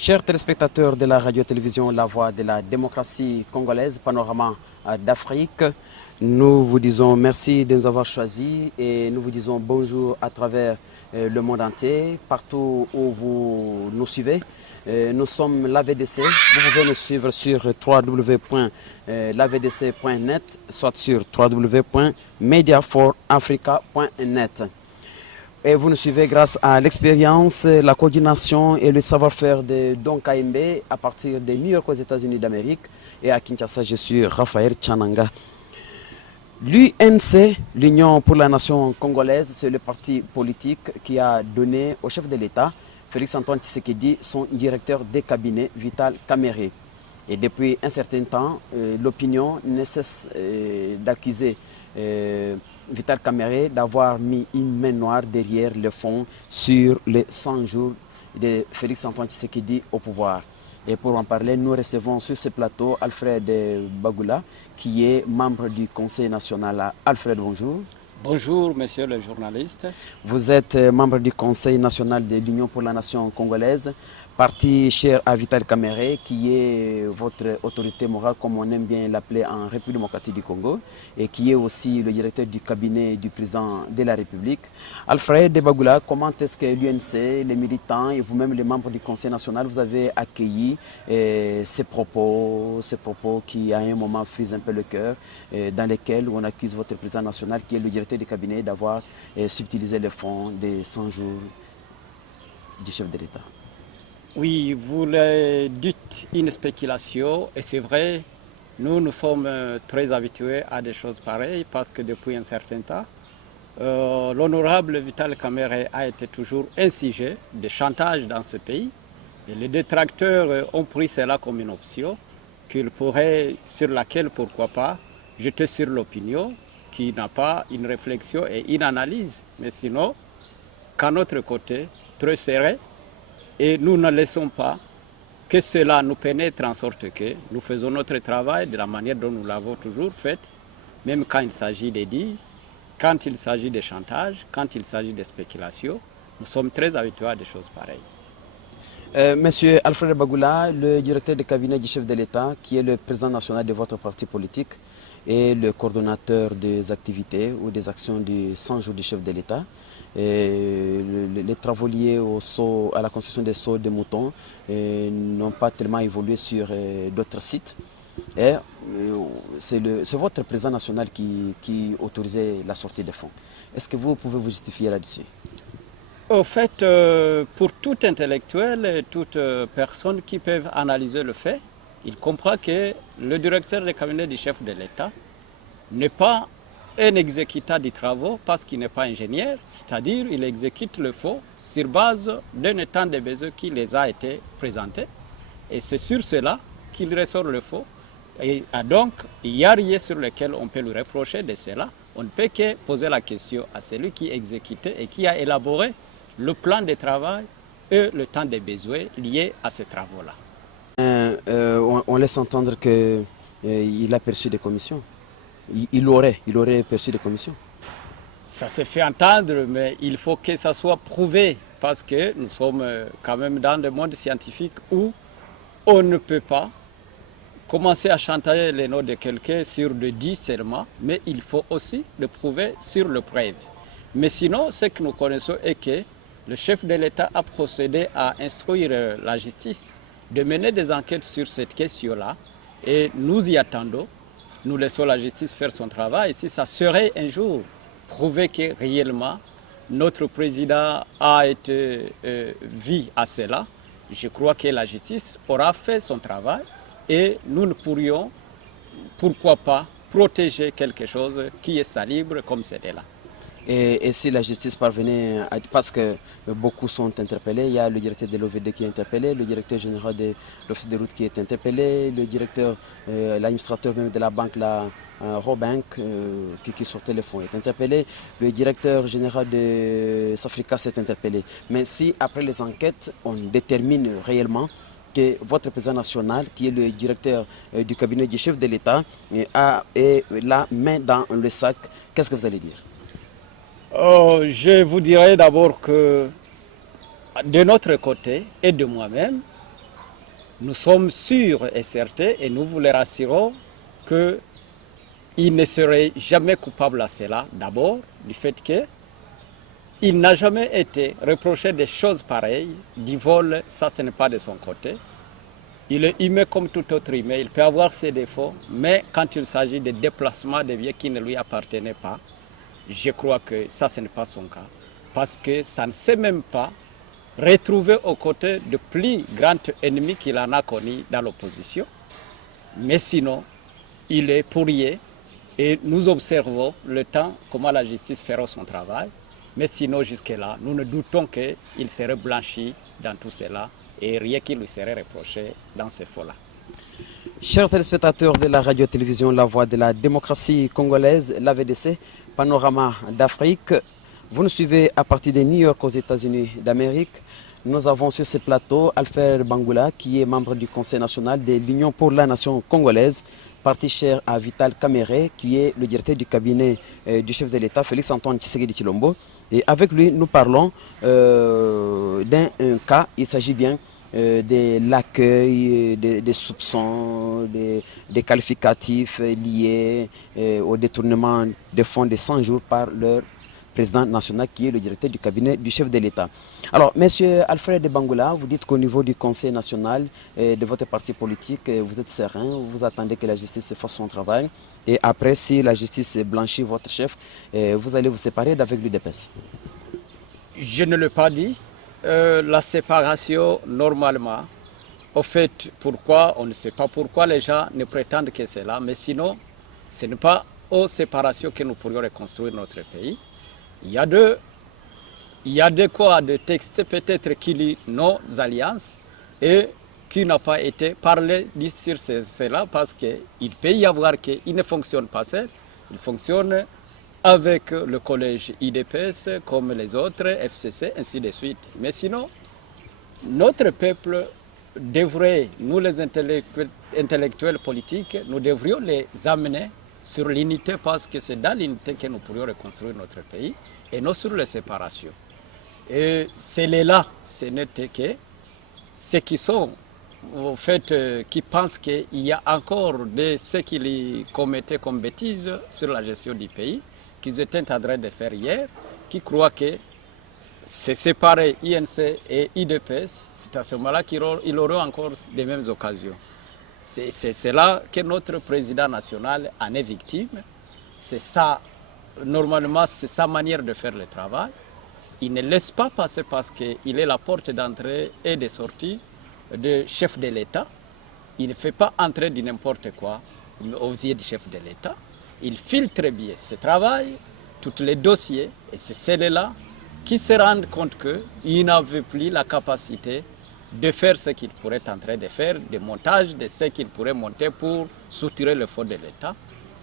Chers téléspectateurs de la radio-télévision La Voix de la démocratie congolaise, Panorama d'Afrique, nous vous disons merci de nous avoir choisis et nous vous disons bonjour à travers le monde entier, partout où vous nous suivez. Nous sommes l'AVDC, vous pouvez nous suivre sur www.lavdc.net, soit sur www.mediaforafrica.net. Et vous nous suivez grâce à l'expérience, la coordination et le savoir-faire de Don Kaimbe à partir de New York aux États-Unis d'Amérique. Et à Kinshasa, je suis Raphaël Tchananga. L'UNC, l'Union pour la Nation congolaise, c'est le parti politique qui a donné au chef de l'État, Félix-Antoine Tshisekedi, son directeur de cabinet, Vital Kamerhe. Et depuis un certain temps, l'opinion ne cesse d'accuser Vital Kamerhe d'avoir mis une main noire derrière le fond sur les 100 jours de Félix-Antoine Tshisekedi au pouvoir. Et pour en parler, nous recevons sur ce plateau Alfred Bagula, qui est membre du Conseil national. Alfred, bonjour. Bonjour, monsieur le journaliste. Vous êtes membre du Conseil national de l'Union pour la Nation congolaise, parti cher à Vital Kamerhe, qui est votre autorité morale, comme on aime bien l'appeler en République démocratique du Congo, et qui est aussi le directeur du cabinet du président de la République. Alfred Bagula, comment est-ce que l'UNC, les militants et vous-même les membres du Conseil national, vous avez accueilli ces propos qui à un moment frisent un peu le cœur, dans lesquels on accuse votre président national, qui est le directeur du cabinet, d'avoir subtilisé les fonds des 100 jours du chef de l'État? Oui, vous le dites, une spéculation, et c'est vrai, nous sommes très habitués à des choses pareilles parce que depuis un certain temps, l'honorable Vital Kamerhe a été toujours un sujet de chantage dans ce pays. Et les détracteurs ont pris cela comme une option sur laquelle, pourquoi pas, jeter sur l'opinion qui n'a pas une réflexion et une analyse. Mais sinon, qu'à notre côté, très serré, et nous ne laissons pas que cela nous pénètre en sorte que nous faisons notre travail de la manière dont nous l'avons toujours fait, même quand il s'agit de dits, quand il s'agit de chantage, quand il s'agit de spéculation. Nous sommes très habitués à des choses pareilles. Monsieur Alfred Bagula, le directeur de cabinet du chef de l'État, qui est le président national de votre parti politique et le coordonnateur des activités ou des actions du 100 jours du chef de l'État, les travaux liés à la construction des seaux de moutons n'ont pas tellement évolué sur d'autres sites. C'est votre président national qui autorisait la sortie des fonds. Est-ce que vous pouvez vous justifier là-dessus? Au fait, pour tout intellectuel et toute personne qui peut analyser le fait, il comprend que le directeur de cabinet du chef de l'État n'est pas un exécutant des travaux parce qu'il n'est pas ingénieur, c'est-à-dire il exécute le faux sur base d'un état de besoin qui les a été présenté. Et c'est sur cela qu'il ressort le faux. Et donc, il n'y a rien sur lequel on peut lui reprocher de cela. On ne peut que poser la question à celui qui exécutait et qui a élaboré le plan de travail et le temps des besoins liés à ces travaux-là. On laisse entendre qu'il a perçu des commissions. Il aurait perçu des commissions. Ça se fait entendre, mais il faut que ça soit prouvé parce que nous sommes quand même dans le monde scientifique où on ne peut pas commencer à chanter les noms de quelqu'un sur le dit seulement, mais il faut aussi le prouver sur le preuve. Mais sinon, ce que nous connaissons est que le chef de l'État a procédé à instruire la justice de mener des enquêtes sur cette question-là et nous y attendons. Nous laissons la justice faire son travail. Si ça serait un jour prouvé que réellement notre président a été vu à cela, je crois que la justice aura fait son travail et nous ne pourrions, pourquoi pas, protéger quelque chose qui est salubre comme c'était là. Et si la justice parvenait, parce que beaucoup sont interpellés, il y a le directeur de l'OVD qui est interpellé, le directeur général de l'Office des routes qui est interpellé, le directeur, l'administrateur même de la banque, la Robank, qui sortait les fonds est interpellé, le directeur général de Safrica est interpellé. Mais si après les enquêtes, on détermine réellement que votre président national, qui est le directeur du cabinet du chef de l'État, a la main dans le sac, qu'est-ce que vous allez dire? Je vous dirais d'abord que de notre côté et de moi-même, Nous sommes sûrs et certains, et nous vous le rassurons, qu'il ne serait jamais coupable à cela. D'abord, du fait qu'il n'a jamais été reproché des choses pareilles. Du vol, ça, ce n'est pas de son côté. Il est humain comme tout autre humain. Il peut avoir ses défauts, mais quand il s'agit de déplacement de biens qui ne lui appartenaient pas, je crois que ça, ce n'est pas son cas. Parce que ça ne s'est même pas retrouvé aux côtés de plus grands ennemis qu'il en a connus dans l'opposition. Mais sinon, il est pourrier et nous observons le temps, comment la justice fera son travail. Mais sinon, jusque-là, nous ne doutons qu'il serait blanchi dans tout cela et rien qui lui serait reproché dans ce faux-là. Chers téléspectateurs de la radio-télévision La Voix de la démocratie congolaise, l'AVDC, Panorama d'Afrique, vous nous suivez à partir de New York aux États-Unis d'Amérique. Nous avons sur ce plateau Alfred Bangula, qui est membre du Conseil national de l'Union pour la nation congolaise, parti cher à Vital Kamerhe, qui est le directeur du cabinet du chef de l'État, Félix Antoine Tshisekedi Tshilombo. Et avec lui, nous parlons d'un cas, il s'agit bien de l'accueil, des soupçons, des qualificatifs liés au détournement des fonds de 100 jours par leur président national qui est le directeur du cabinet du chef de l'État. Alors, monsieur Alfred Bangula, vous dites qu'au niveau du Conseil national de votre parti politique, vous êtes serein, vous attendez que la justice fasse son travail. Et après, si la justice blanchit votre chef, vous allez vous séparer d'avec l'UDPS. Je ne l'ai pas dit. La séparation, normalement, au fait, pourquoi, on ne sait pas pourquoi les gens ne prétendent que c'est là, mais sinon, ce n'est pas aux séparations que nous pourrions reconstruire notre pays. Il y a de textes peut-être qui lient nos alliances et qui n'a pas été parlé sur cela parce qu'il peut y avoir qu'il ne fonctionne pas seul, il fonctionne avec le collège IDPS comme les autres, FCC, ainsi de suite. Mais sinon, notre peuple devrait, nous les intellectuels politiques, nous devrions les amener sur l'unité parce que c'est dans l'unité que nous pourrions reconstruire notre pays et non sur les séparations. Et c'est là, ce n'était que ceux qui sont, au fait, qui pensent qu'il y a encore ce qu'ils commettaient comme bêtises sur la gestion du pays, qu'ils étaient en train de faire hier, qui croient que c'est séparer INC et IDPS, c'est à ce moment-là qu'il aura encore des mêmes occasions. C'est là que notre président national en est victime. C'est ça, normalement, c'est sa manière de faire le travail. Il ne laisse pas passer parce qu'il est la porte d'entrée et de sortie du chef de l'État. Il ne fait pas entrer de n'importe quoi aux yeux du chef de l'État. Il filtre bien ce travail, tous les dossiers, et c'est ceux-là qui se rendent compte qu'il n'avait plus la capacité de faire ce qu'il pourrait être en train de faire, des montages de ce qu'il pourrait monter pour soutirer le fonds de l'État.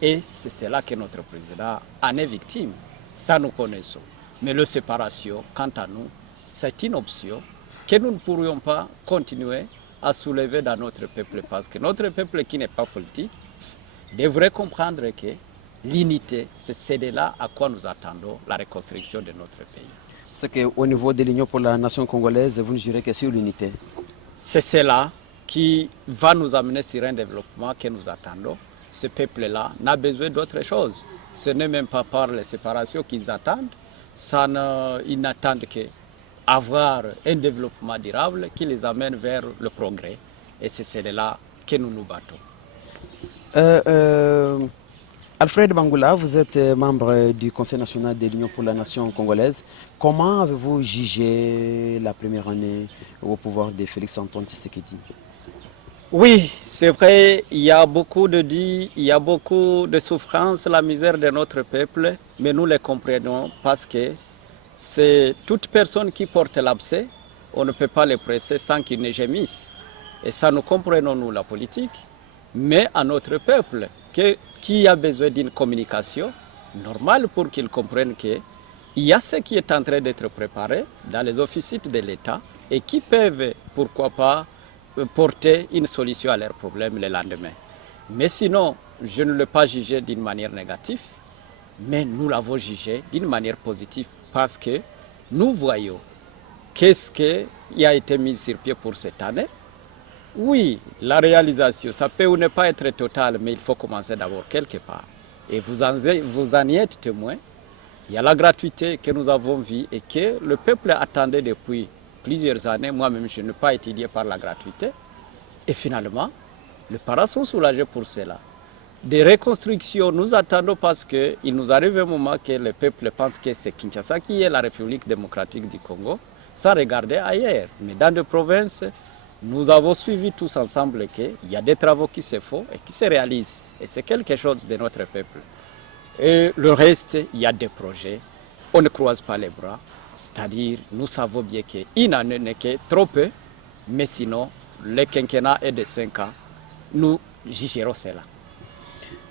Et c'est cela que notre président en est victime. Ça, nous connaissons. Mais la séparation, quant à nous, c'est une option que nous ne pourrions pas continuer à soulever dans notre peuple. Parce que notre peuple qui n'est pas politique devrait comprendre que l'unité, c'est de là à quoi nous attendons la reconstruction de notre pays. C'est qu'au niveau de l'Union pour la nation congolaise, vous ne jurez que sur l'unité. C'est cela qui va nous amener sur un développement que nous attendons. Ce peuple-là n'a besoin d'autre chose. Ce n'est même pas par les séparations qu'ils attendent. Ils n'attendent qu'avoir un développement durable qui les amène vers le progrès. Et c'est cela que nous nous battons. Alfred Bangula, vous êtes membre du Conseil national de l'Union pour la nation congolaise. Comment avez-vous jugé la première année au pouvoir de Félix Antoine Tshisekedi? Oui, c'est vrai, il y a beaucoup de dits, il y a beaucoup de souffrances, la misère de notre peuple, mais nous les comprenons parce que c'est toute personne qui porte l'abcès, on ne peut pas les presser sans qu'ils ne gémissent. Et ça nous comprenons, nous, la politique, mais à notre peuple, qui a besoin d'une communication normale pour qu'ils comprennent qu'il y a ce qui est en train d'être préparé dans les offices de l'État et qui peuvent, pourquoi pas, porter une solution à leurs problèmes le lendemain. Mais sinon, je ne l'ai pas jugé d'une manière négative, mais nous l'avons jugé d'une manière positive parce que nous voyons qu'est-ce qui a été mis sur pied pour cette année. Oui, la réalisation, ça peut ou ne pas être total, mais il faut commencer d'abord quelque part. Et vous en y êtes témoin. Il y a la gratuité que nous avons vue et que le peuple attendait depuis plusieurs années. Moi-même, je n'ai pas étudié par la gratuité. Et finalement, les parents sont soulagés pour cela. Des reconstructions, nous attendons parce qu'il nous arrive un moment que le peuple pense que c'est Kinshasa qui est la République démocratique du Congo, sans regarder ailleurs. Mais dans des provinces, nous avons suivi tous ensemble qu'il y a des travaux qui se font et qui se réalisent. Et c'est quelque chose de notre peuple. Et le reste, il y a des projets. On ne croise pas les bras. C'est-à-dire, nous savons bien qu'une année n'est que trop peu, mais sinon, le quinquennat est de 5 ans. Nous jugerons cela.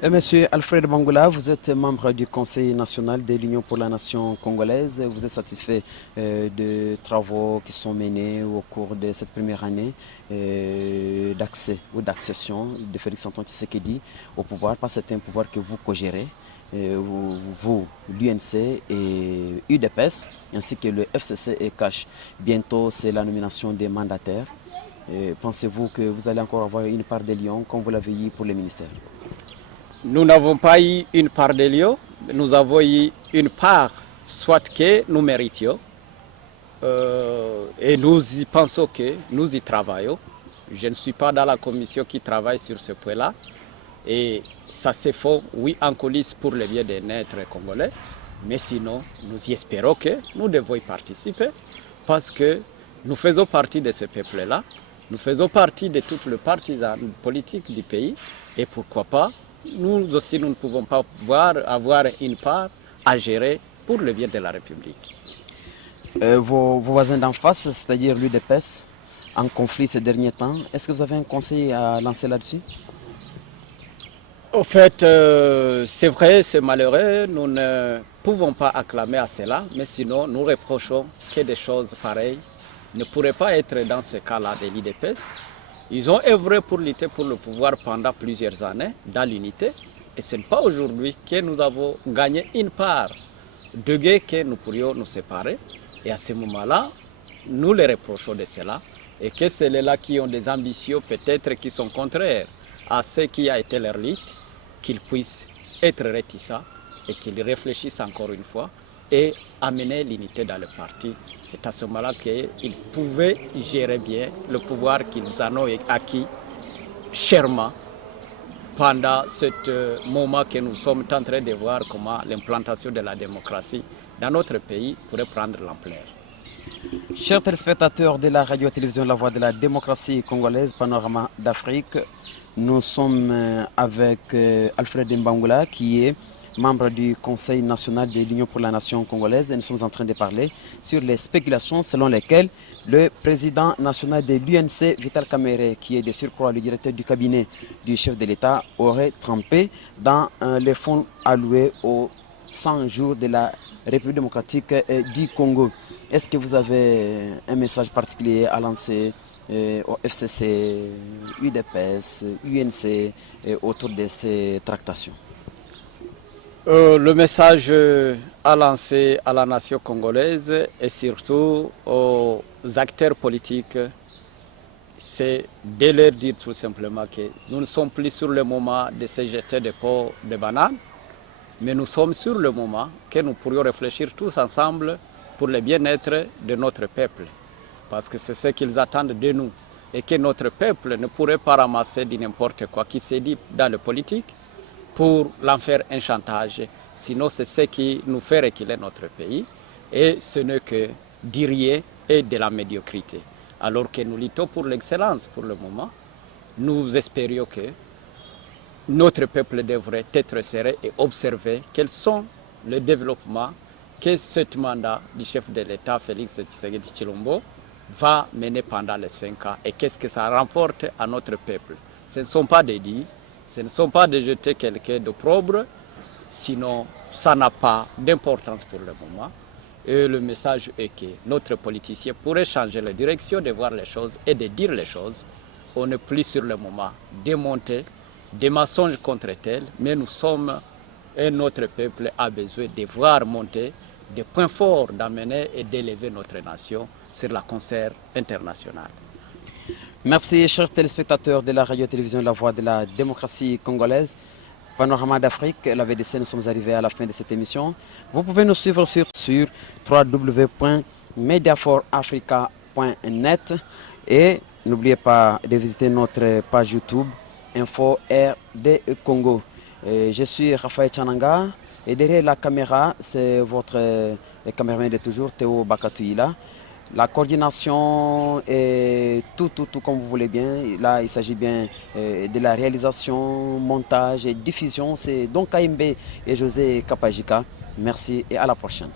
Monsieur Alfred Bangoula, vous êtes membre du Conseil national de l'Union pour la nation congolaise. Vous êtes satisfait des travaux qui sont menés au cours de cette première année d'accès ou d'accession de Félix Antoine Tshisekedi au pouvoir, par certains pouvoirs que vous co-gérez, vous, l'UNC et UDPS, ainsi que le FCC et CACH. Bientôt, c'est la nomination des mandataires. Pensez-vous que vous allez encore avoir une part des lions comme vous l'avez eu pour les ministères? Nous n'avons pas eu une part de lion, nous avons eu une part, soit que nous méritions, et nous y pensons que nous y travaillons. Je ne suis pas dans la commission qui travaille sur ce point-là, et ça se fait, oui, en coulisses pour le bien-être congolais, mais sinon, nous y espérons que nous devons y participer, parce que nous faisons partie de ce peuple-là, nous faisons partie de toutes les partisans politiques du pays, et pourquoi pas, nous aussi, nous ne pouvons pas avoir une part à gérer pour le bien de la République. Vos voisins d'en face, c'est-à-dire l'UDPS, en conflit ces derniers temps, est-ce que vous avez un conseil à lancer là-dessus? Au fait, c'est vrai, c'est malheureux, nous ne pouvons pas acclamer à cela, mais sinon, nous reprochons que des choses pareilles ne pourraient pas être dans ce cas-là de l'UDPS. Ils ont œuvré pour lutter pour le pouvoir pendant plusieurs années dans l'unité. Et ce n'est pas aujourd'hui que nous avons gagné une part de gain que nous pourrions nous séparer. Et à ce moment-là, nous les reprochons de cela. Et que ceux-là qui ont des ambitions peut-être qui sont contraires à ce qui a été leur lutte, qu'ils puissent être réticents et qu'ils réfléchissent encore une fois et amener l'unité dans le parti. C'est à ce moment-là qu'ils pouvaient gérer bien le pouvoir qu'ils en ont acquis chèrement pendant ce moment que nous sommes en train de voir comment l'implantation de la démocratie dans notre pays pourrait prendre l'ampleur. Chers téléspectateurs de la radio-télévision La Voix de la démocratie congolaise, Panorama d'Afrique, nous sommes avec Alfred Mbangoula qui est membre du Conseil national de l'Union pour la nation congolaise, et nous sommes en train de parler sur les spéculations selon lesquelles le président national de l'UNC, Vital Kamerhe, qui est de surcroît le directeur du cabinet du chef de l'État, aurait trempé dans les fonds alloués aux 100 jours de la République démocratique du Congo. Est-ce que vous avez un message particulier à lancer au FCC, UDPS, UNC autour de ces tractations? Le message à lancer à la nation congolaise et surtout aux acteurs politiques, c'est de leur dire tout simplement que nous ne sommes plus sur le moment de se jeter des pots de bananes, mais nous sommes sur le moment que nous pourrions réfléchir tous ensemble pour le bien-être de notre peuple. Parce que c'est ce qu'ils attendent de nous. Et que notre peuple ne pourrait pas ramasser de n'importe quoi qui se dit dans le politique pour l'en faire un chantage. Sinon, c'est ce qui nous fait reculer notre pays. Et ce n'est que du rien et de la médiocrité. Alors que nous luttons pour l'excellence pour le moment, nous espérions que notre peuple devrait être serré et observer quels sont les développements que ce mandat du chef de l'État, Félix Tshisekedi Tshilombo, va mener pendant les 5 ans et qu'est-ce que ça rapporte à notre peuple. Ce ne sont pas des dits, ce ne sont pas de jeter quelqu'un d'opprobre, sinon ça n'a pas d'importance pour le moment. Et le message est que notre politicien pourrait changer la direction de voir les choses et de dire les choses. On n'est plus sur le moment de monter des mensonges contre tel, mais nous sommes et notre peuple a besoin de voir monter des points forts d'amener et d'élever notre nation sur la concert internationale. Merci, chers téléspectateurs de la radio-télévision La Voix de la démocratie congolaise. Panorama d'Afrique, la VDC, nous sommes arrivés à la fin de cette émission. Vous pouvez nous suivre sur www.mediaforafrica.net et n'oubliez pas de visiter notre page YouTube Info RD Congo. Je suis Raphaël Chananga et derrière la caméra, c'est votre caméraman de toujours, Théo Bakatouila. La coordination et tout comme vous voulez bien. Là, il s'agit bien de la réalisation, montage et diffusion. C'est donc KMB et José Kapajika. Merci et à la prochaine.